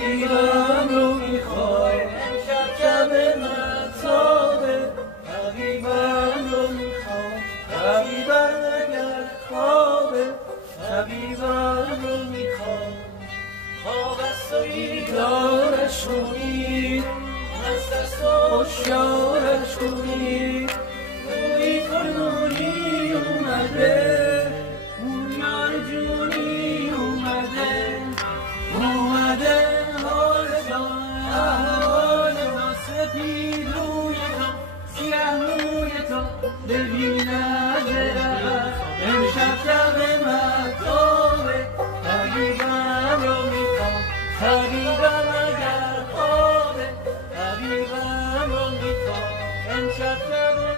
حبیبم رو میخوام امشب شب مهتابه حبیبم رو میخوام حبیبم اگر خوابه حبیبم رو میخوام خواب است و بیدارش کنید مست است و هوشیارش کنید گویی کنونی اومده اون یار جونی